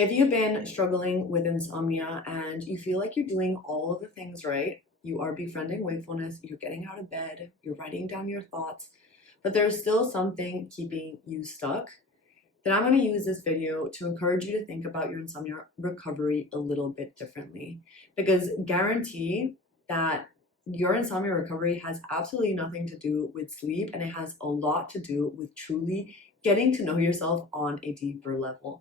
If you've been struggling with insomnia and you feel like you're doing all of the things right, you are befriending wakefulness, you're getting out of bed, you're writing down your thoughts, but there's still something keeping you stuck, then I'm going to use this video to encourage you to think about your insomnia recovery a little bit differently. Because guarantee that your insomnia recovery has absolutely nothing to do with sleep, and it has a lot to do with truly getting to know yourself on a deeper level.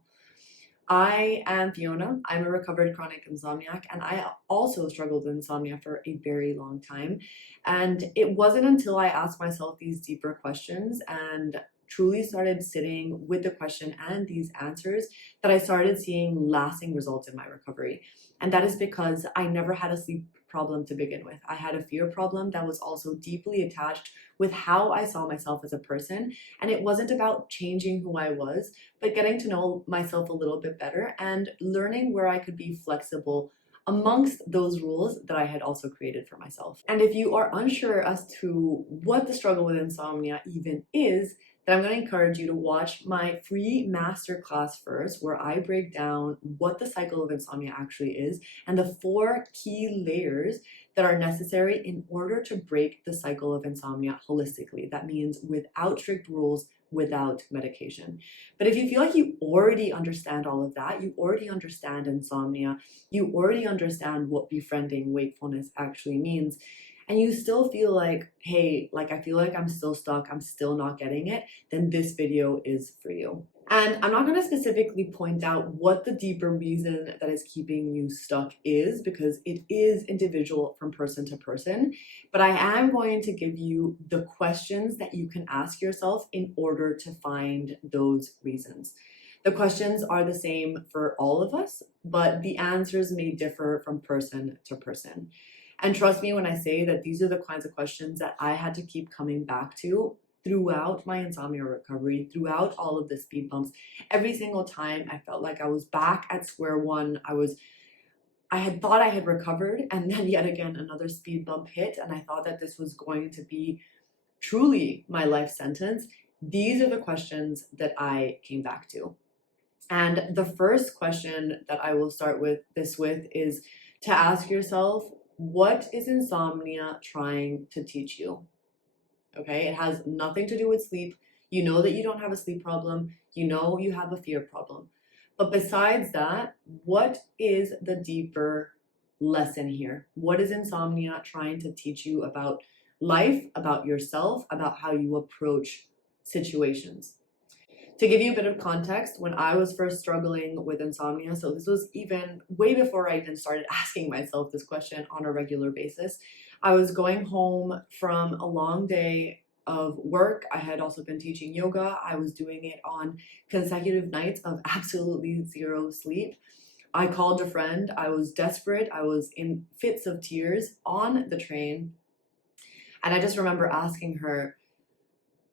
I am Fiona. I'm a recovered chronic insomniac, and I also struggled with insomnia for a very long time. And it wasn't until I asked myself these deeper questions and truly started sitting with the question and these answers that I started seeing lasting results in my recovery. And that is because I never had a sleep problem to begin with. I had a fear problem that was also deeply attached with how I saw myself as a person. And it wasn't about changing who I was, but getting to know myself a little bit better and learning where I could be flexible amongst those rules that I had also created for myself. And if you are unsure as to what the struggle with insomnia even is, then I'm going to encourage you to watch my free masterclass first, where I break down what the cycle of insomnia actually is and the 4 key layers that are necessary in order to break the cycle of insomnia holistically. That means without strict rules, without medication. But if you feel like you already understand all of that, you already understand insomnia, you already understand what befriending wakefulness actually means, and you still feel like, hey, like I feel like I'm still stuck, I'm still not getting it, then this video is for you. And I'm not going to specifically point out what the deeper reason that is keeping you stuck is, because it is individual from person to person. But I am going to give you the questions that you can ask yourself in order to find those reasons. The questions are the same for all of us, but the answers may differ from person to person. And trust me when I say that these are the kinds of questions that I had to keep coming back to throughout my insomnia recovery, throughout all of the speed bumps. Every single time I felt like I was back at square one. I had thought I had recovered, and then yet again another speed bump hit, and I thought that this was going to be truly my life sentence. These are the questions that I came back to. And the first question that I will start with is to ask yourself, what is insomnia trying to teach you? Okay, it has nothing to do with sleep. You know that you don't have a sleep problem. You know you have a fear problem. But besides that, what is the deeper lesson here? What is insomnia trying to teach you about life, about yourself, about how you approach situations? To give you a bit of context, when I was first struggling with insomnia, so this was even way before I even started asking myself this question on a regular basis, I was going home from a long day of work. I had also been teaching yoga. I was doing it on consecutive nights of absolutely zero sleep. I called a friend. I was desperate. I was in fits of tears on the train. And I just remember asking her,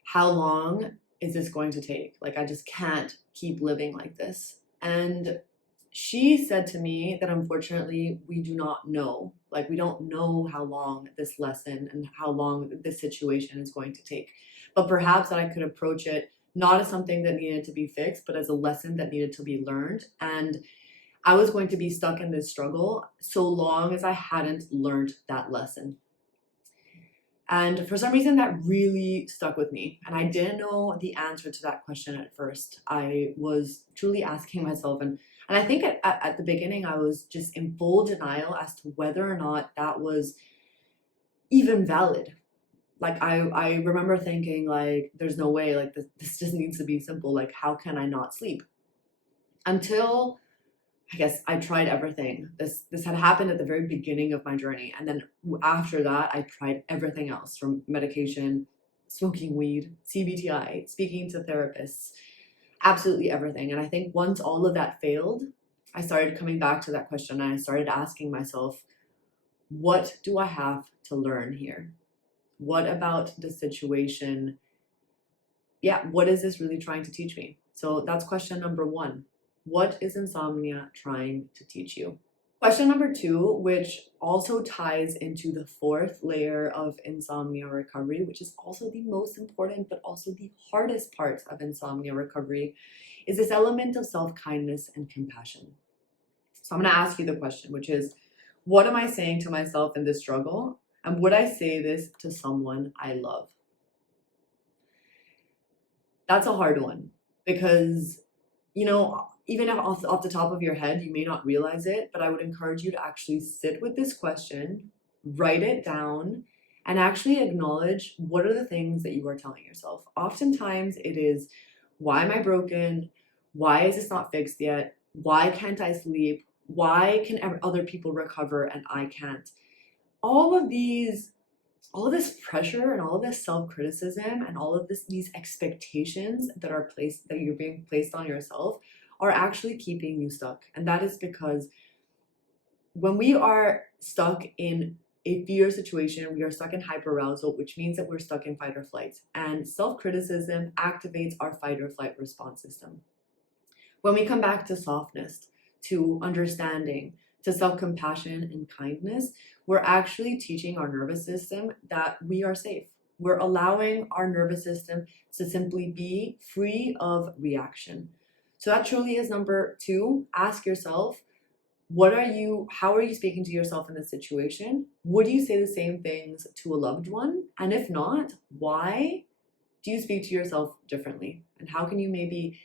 how long is this going to take? Like, I just can't keep living like this. And she said to me that unfortunately we do not know. Like, we don't know how long this lesson and how long this situation is going to take. But perhaps that I could approach it not as something that needed to be fixed, but as a lesson that needed to be learned. And I was going to be stuck in this struggle so long as I hadn't learned that lesson. And for some reason, that really stuck with me. And I didn't know the answer to that question at first. I was truly asking myself, and I think at the beginning, I was just in full denial as to whether or not that was even valid. Like, I remember thinking, like, there's no way, like, this just needs to be simple. Like, how can I not sleep? Until I guess I tried everything. This had happened at the very beginning of my journey. And then after that, I tried everything else, from medication, smoking weed, CBTI, speaking to therapists, absolutely everything. And I think once all of that failed, I started coming back to that question, and I started asking myself, what do I have to learn here? What about the situation? Yeah, what is this really trying to teach me? So that's question number 1. What is insomnia trying to teach you? Question number 2, which also ties into the 4th layer of insomnia recovery, which is also the most important but also the hardest part of insomnia recovery, is this element of self-kindness and compassion. So I'm going to ask you the question, which is, what am I saying to myself in this struggle? And would I say this to someone I love? That's a hard one because, even if off the top of your head, you may not realize it, but I would encourage you to actually sit with this question, write it down, and actually acknowledge what are the things that you are telling yourself. Oftentimes it is, why am I broken? Why is this not fixed yet? Why can't I sleep? Why can other people recover and I can't? All of this pressure and all of this self-criticism and all of these expectations that you're being placed on yourself are actually keeping you stuck. And that is because when we are stuck in a fear situation, we are stuck in hyperarousal, which means that we're stuck in fight or flight. And self-criticism activates our fight or flight response system. When we come back to softness, to understanding, to self-compassion and kindness, we're actually teaching our nervous system that we are safe. We're allowing our nervous system to simply be free of reaction. So that truly is number 2. Ask yourself, how are you speaking to yourself in this situation? Would you say the same things to a loved one? And if not, why do you speak to yourself differently? And how can you maybe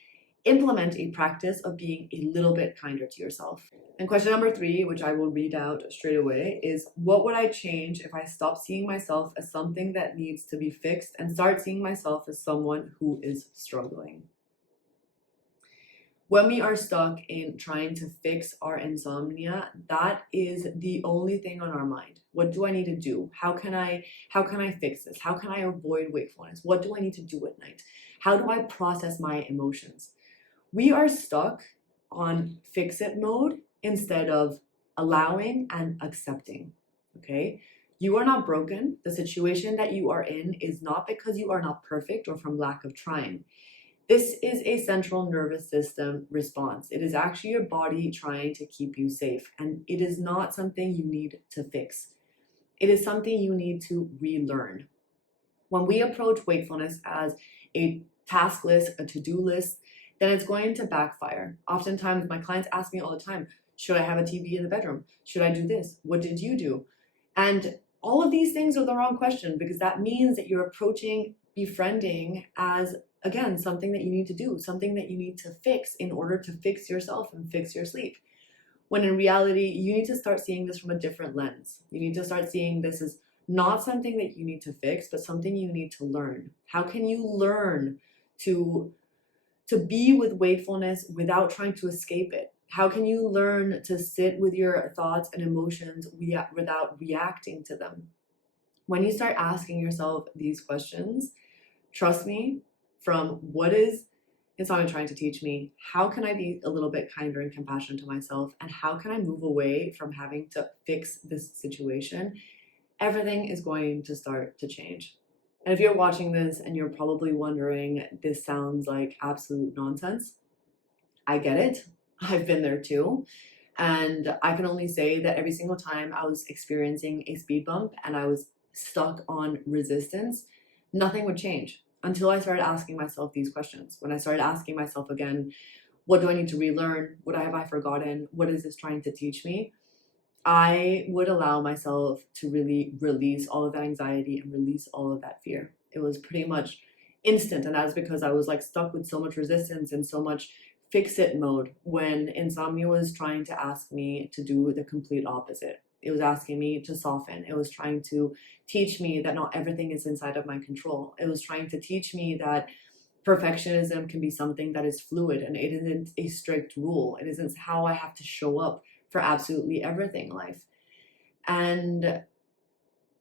implement a practice of being a little bit kinder to yourself? And question number 3, which I will read out straight away, is what would I change if I stopped seeing myself as something that needs to be fixed and start seeing myself as someone who is struggling? When we are stuck in trying to fix our insomnia, that is the only thing on our mind. What do I need to do? How can I fix this? How can I avoid wakefulness? What do I need to do at night? How do I process my emotions? We are stuck on fix-it mode instead of allowing and accepting, okay? You are not broken. The situation that you are in is not because you are not perfect or from lack of trying. This is a central nervous system response. It is actually your body trying to keep you safe, and it is not something you need to fix. It is something you need to relearn. When we approach wakefulness as a task list, a to-do list, then it's going to backfire. Oftentimes, my clients ask me all the time, should I have a TV in the bedroom? Should I do this? What did you do? And all of these things are the wrong question, because that means that you're approaching befriending as, again, something that you need to do, something that you need to fix in order to fix yourself and fix your sleep. When in reality, you need to start seeing this from a different lens. You need to start seeing this as not something that you need to fix, but something you need to learn. How can you learn to be with wakefulness without trying to escape it? How can you learn to sit with your thoughts and emotions without reacting to them? When you start asking yourself these questions, trust me, from what is insomnia trying to teach me, how can I be a little bit kinder and compassionate to myself, and how can I move away from having to fix this situation, everything is going to start to change. And if you're watching this and you're probably wondering, this sounds like absolute nonsense, I get it. I've been there too. And I can only say that every single time I was experiencing a speed bump and I was stuck on resistance, nothing would change until I started asking myself these questions. When I started asking myself again, what do I need to relearn? What have I forgotten? What is this trying to teach me? I would allow myself to really release all of that anxiety and release all of that fear. It was pretty much instant. And that's because I was like stuck with so much resistance and so much fix-it mode, when insomnia was trying to ask me to do the complete opposite. It was asking me to soften. It was trying to teach me that not everything is inside of my control. It was trying to teach me that perfectionism can be something that is fluid and it isn't a strict rule. It isn't how I have to show up for absolutely everything in life. And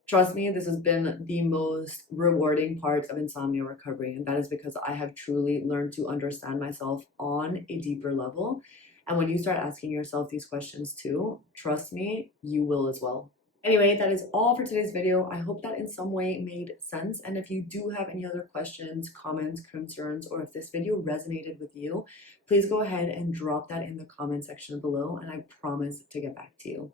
trust me, this has been the most rewarding part of insomnia recovery. And that is because I have truly learned to understand myself on a deeper level. And when you start asking yourself these questions too, trust me, you will as well. Anyway, that is all for today's video. I hope that in some way made sense. And if you do have any other questions, comments, concerns, or if this video resonated with you, please go ahead and drop that in the comment section below, and I promise to get back to you.